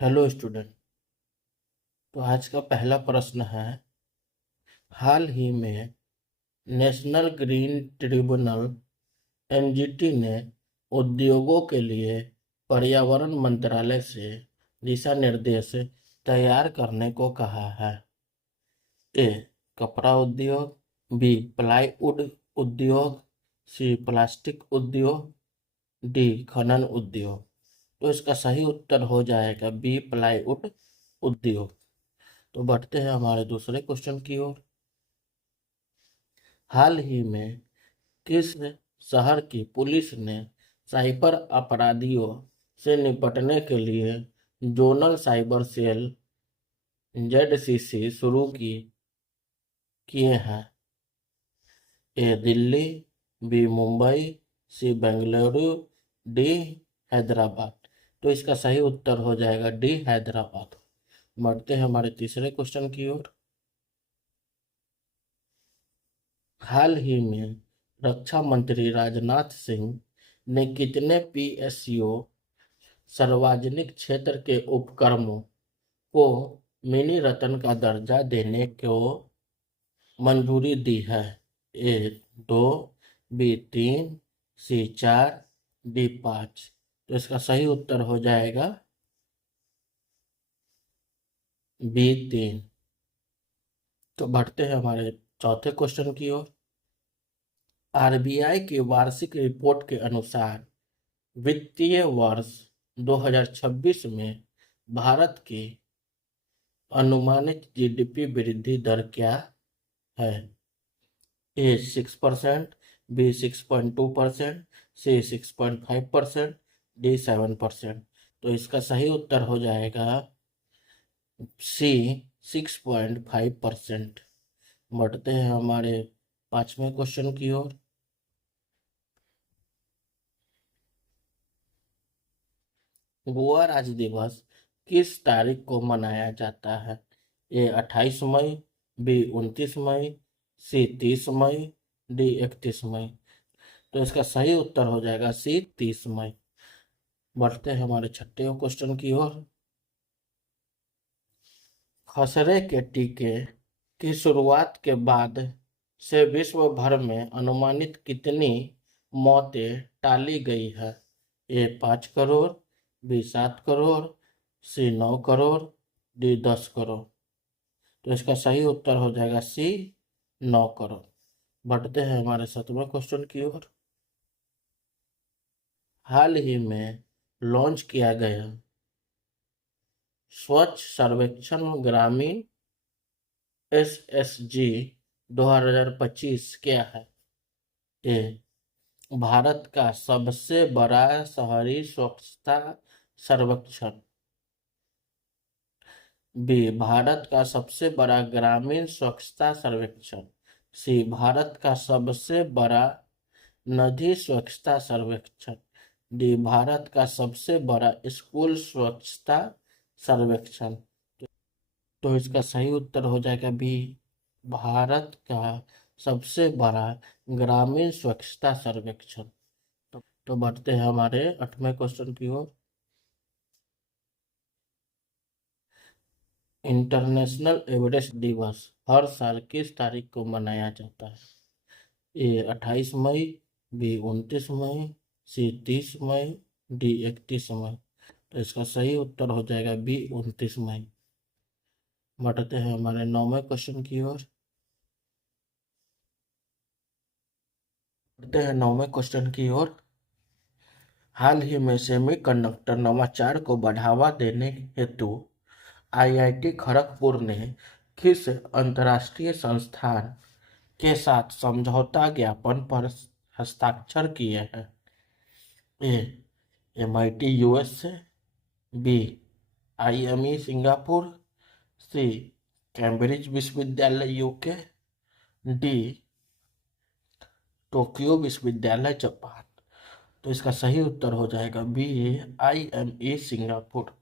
Hello student. तो आज का पहला प्रश्न है, हाल ही में नेशनल ग्रीन ट्रिब्यूनल एनजीटी ने उद्योगों के लिए पर्यावरण मंत्रालय से दिशा निर्देश तैयार करने को कहा है। ए कपड़ा उद्योग, बी प्लाईवुड उद्योग, सी प्लास्टिक उद्योग, डी खनन उद्योग। तो इसका सही उत्तर हो जाएगा बी प्लाईवुड उद्योग। तो बढ़ते हैं हमारे दूसरे क्वेश्चन की ओर। हाल ही में किस शहर की पुलिस ने साइबर अपराधियों से निपटने के लिए जोनल साइबर सेल जेडसीसी शुरू किए हैं? ए दिल्ली, बी मुंबई, सी बेंगलुरु, डी हैदराबाद। तो इसका सही उत्तर हो जाएगा डी हैदराबाद। बढ़ते हैं हमारे तीसरे क्वेश्चन की ओर। हाल ही में रक्षा मंत्री राजनाथ सिंह ने कितने पीएसयू सार्वजनिक क्षेत्र के उपक्रमों को मिनी रत्न का दर्जा देने को मंजूरी दी है? ए 2, बी 3, सी 4, डी 5। तो इसका सही उत्तर हो जाएगा बी 3। तो बढ़ते हैं हमारे चौथे क्वेश्चन की ओर। आरबीआई की वार्षिक रिपोर्ट के अनुसार वित्तीय वर्ष 2026 में भारत की अनुमानित जीडीपी वृद्धि दर क्या है? ए 6%, बी 6.2%, सी 6.5%, डी 7%। तो इसका सही उत्तर हो जाएगा सी 6.5%। बढ़ते हैं हमारे पांचवें क्वेश्चन की ओर। गोवा राज्य दिवस किस तारीख को मनाया जाता है? ए 28 मई, बी 29 मई, सी 30 मई, डी 31 मई। तो इसका सही उत्तर हो जाएगा सी 30 मई। बढ़ते हैं हमारे छठे क्वेश्चन की ओर। खसरे के टीके की शुरुआत के बाद से विश्व भर में अनुमानित कितनी मौतें टाली गई है? ए 5 करोड़, बी 7 करोड़, सी 9 करोड़, डी 10 करोड़। तो इसका सही उत्तर हो जाएगा सी 9 करोड़। बढ़ते हैं हमारे 7वें क्वेश्चन की ओर। हाल ही में लॉन्च किया गया स्वच्छ सर्वेक्षण ग्रामीण एसएसजी 2025 क्या है? ए भारत का सबसे बड़ा शहरी स्वच्छता सर्वेक्षण, बी भारत का सबसे बड़ा ग्रामीण स्वच्छता सर्वेक्षण, सी भारत का सबसे बड़ा नदी स्वच्छता सर्वेक्षण, डी भारत का सबसे बड़ा स्कूल स्वच्छता सर्वेक्षण। तो इसका सही उत्तर हो जाएगा बी भारत का सबसे बड़ा ग्रामीण स्वच्छता सर्वेक्षण। तो बढ़ते हैं हमारे 8वें क्वेश्चन की ओर। इंटरनेशनल एवरेस्ट दिवस हर साल किस तारीख को मनाया जाता है? ए 28 मई, बी 29 मई, सी 30 मई, डी 31 मई। तो इसका सही उत्तर हो जाएगा बी 29 मई। बढ़ते हैं हमारे 9वें क्वेश्चन की ओर। बढ़ते हैं 9वें क्वेश्चन की ओर। हाल ही में सेमीकंडक्टर नवाचार को बढ़ावा देने हेतु आईआईटी खड़गपुर ने किस अंतर्राष्ट्रीय संस्थान के साथ समझौता ज्ञापन पर हस्ताक्षर किए हैं? A MIT USA, B IME Singapore, C Cambridge विश्वविद्यालय यूके, डी टोक्यो विश्वविद्यालय जापान। तो इसका सही उत्तर हो जाएगा बी आईएमई सिंगापुर।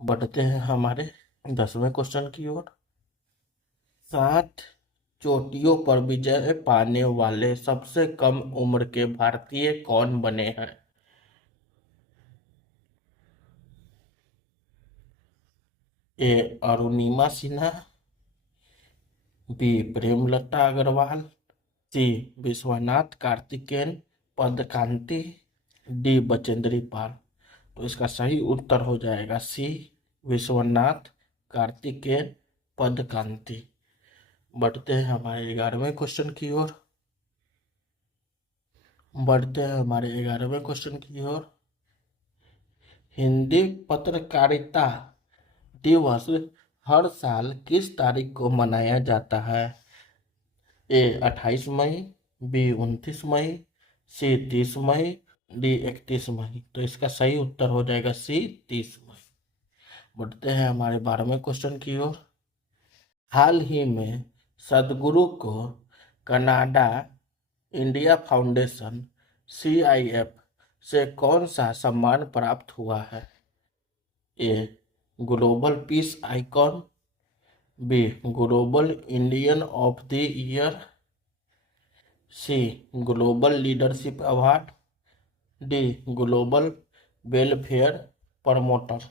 बढ़ते हैं हमारे 10वें क्वेश्चन की ओर। 7 चोटियों पर विजय पाने वाले सबसे कम उम्र के भारतीय कौन बने हैं? ए अरुणिमा सिन्हा, बी प्रेमलता अग्रवाल, सी विश्वनाथ कार्तिकेयन पदकांति, डी बचेंद्री पाल। तो इसका सही उत्तर हो जाएगा सी विश्वनाथ कार्तिकेयन पदकांति। बढ़ते हैं हमारे 11वें क्वेश्चन की ओर। हिंदी पत्रकारिता दिवस हर साल किस तारीख को मनाया जाता है? ए 28 मई, बी 29 मई, सी 30 मई, डी 31 मई। तो इसका सही उत्तर हो जाएगा सी 30 मई। बढ़ते हैं हमारे 12वें क्वेश्चन की ओर। हाल ही में सद्गुरु को कनाडा इंडिया फाउंडेशन CIF से कौन सा सम्मान प्राप्त हुआ है? A global peace icon, B global Indian of the year, C global leadership award, D global welfare promoter.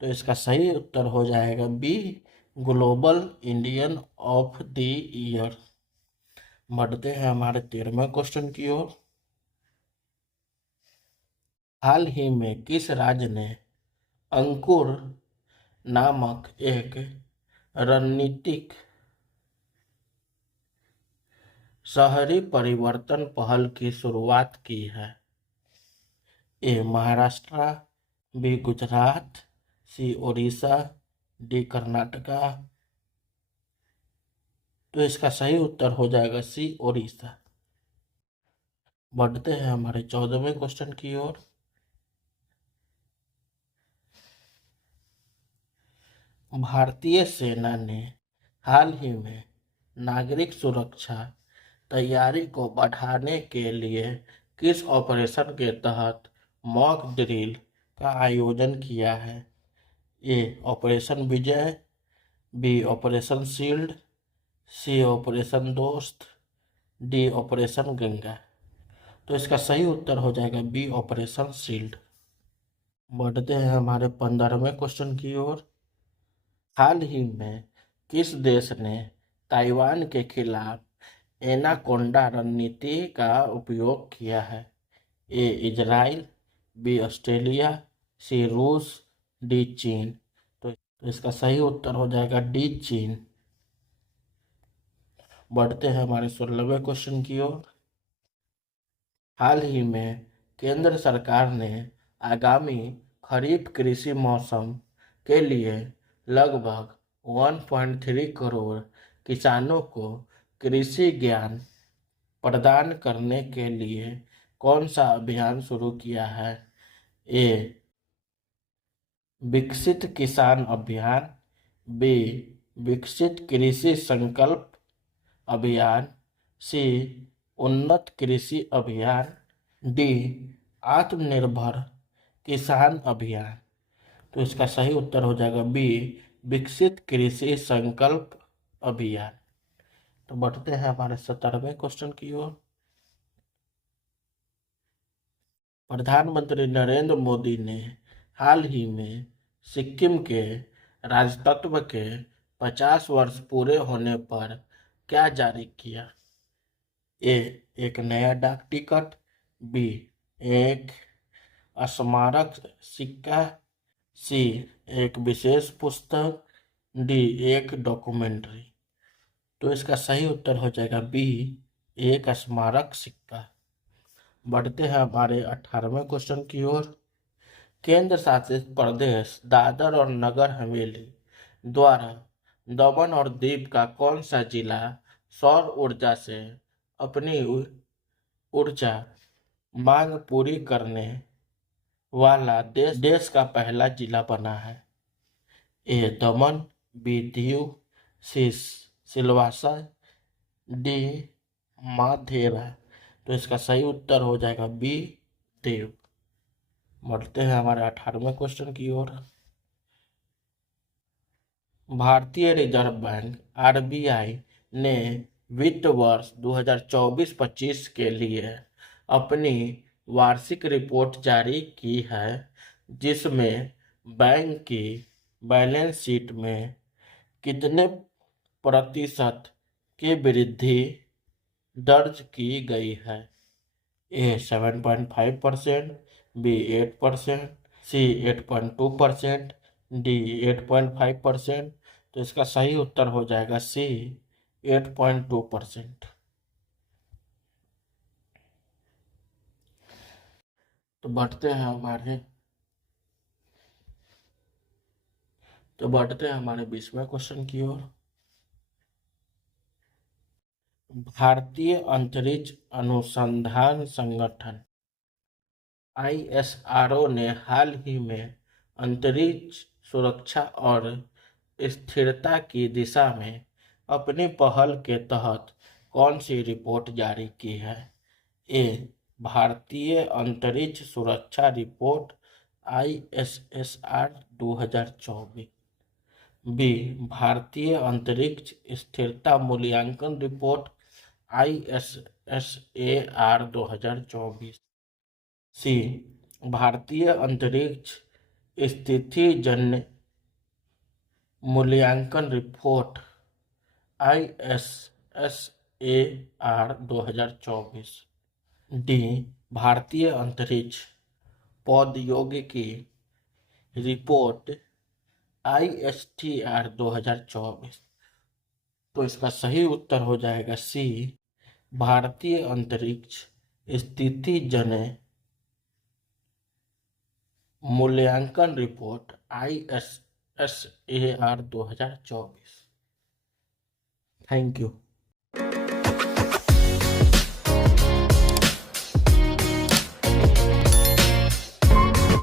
तो इसका सही उत्तर हो जाएगा B global Indian of the year. बढ़ते हैं हमारे 13वें क्वेश्चन की ओर। हाल ही में किस राज्य ने अंकुर नामक एक रणनीतिक शहरी परिवर्तन पहल की शुरुआत की है? ए महाराष्ट्र, बी गुजरात, सी उड़ीसा, डी कर्नाटका। तो इसका सही उत्तर हो जाएगा सी उड़ीसा। बढ़ते हैं हमारे 14वें क्वेश्चन की ओर। भारतीय सेना ने हाल ही में नागरिक सुरक्षा तैयारी को बढ़ाने के लिए किस ऑपरेशन के तहत मॉक ड्रिल का आयोजन किया है? ए ऑपरेशन विजय, बी ऑपरेशन शील्ड, सी ऑपरेशन दोस्त, डी ऑपरेशन गंगा। तो इसका सही उत्तर हो जाएगा बी ऑपरेशन शील्ड। बढ़ते हैं हमारे 15वें क्वेश्चन की ओर। हाल ही में किस देश ने ताइवान के खिलाफ एनाकोंडा रणनीति का उपयोग किया है? ए इजराइल, बी ऑस्ट्रेलिया, सी रूस, डी चीन। तो इसका सही उत्तर हो जाएगा डी चीन। बढ़ते हैं हमारे 16वें क्वेश्चन की ओर। हाल ही में केंद्र सरकार ने आगामी खरीफ कृषि मौसम के लिए लगभग 1.3 करोड़ किसानों को कृषि ज्ञान प्रदान करने के लिए कौन सा अभियान शुरू किया है? ए विकसित किसान अभियान, बी विकसित कृषि संकल्प अभियान, सी उन्नत कृषि अभियान, डी आत्मनिर्भर किसान अभियान। तो इसका सही उत्तर हो जाएगा बी विकसित कृषि संकल्प अभियान। तो बढ़ते हैं हमारे 17वें क्वेश्चन की ओर। प्रधानमंत्री नरेंद्र मोदी ने हाल ही में सिक्किम के राजतत्व के 50 वर्ष पूरे होने पर क्या जारी किया? ए एक नया डाक टिकट, बी एक स्मारक सिक्का, सी एक विशेष पुस्तक, डी एक डॉक्यूमेंट्री। तो इसका सही उत्तर हो जाएगा बी एक स्मारक सिक्का। बढ़ते हैं हमारे 18वें क्वेश्चन की ओर। केंद्र शासित प्रदेश दादर और नगर हवेली द्वारा दमन और दीव का कौन सा जिला सौर ऊर्जा से अपनी ऊर्जा मांग पूरी करने वाला देश का पहला जिला बना है? ए दमन, बी दीव, सी सिलवासा, डी माधेरा। तो इसका सही उत्तर हो जाएगा बी दीव। बढ़ते हैं हमारे 18वें क्वेश्चन की ओर। भारतीय रिजर्व बैंक RBI ने वित्त वर्ष 2024-25 के लिए अपनी वार्षिक रिपोर्ट जारी की है, जिसमें बैंक की बैलेंस शीट में कितने प्रतिशत की वृद्धि दर्ज की गई है? ए 7.5%, बी 8%, सी 8.2%, डी 8.5%। तो इसका सही उत्तर हो जाएगा सी 8.2%। तो बढ़ते हैं हमारे 20वें क्वेश्चन की ओर। भारतीय अंतरिक्ष अनुसंधान संगठन ISRO ने हाल ही में अंतरिक्ष सुरक्षा और स्थिरता की दिशा में अपनी पहल के तहत कौन सी रिपोर्ट जारी की है? ए भारतीय अंतरिक्ष सुरक्षा रिपोर्ट ISSR 2024, बी भारतीय अंतरिक्ष स्थिरता मूल्यांकन रिपोर्ट ISSAR 2024, सी भारतीय अंतरिक्ष स्थितिजन्य मूल्यांकन रिपोर्ट ISSAR 2024, डी भारतीय अंतरिक्ष प्रौद्योगिकी रिपोर्ट ISTR 2024। तो इसका सही उत्तर हो जाएगा सी भारतीय अंतरिक्ष स्थितिजन्य मूल्यांकन रिपोर्ट ISSAR 2024। Thank you.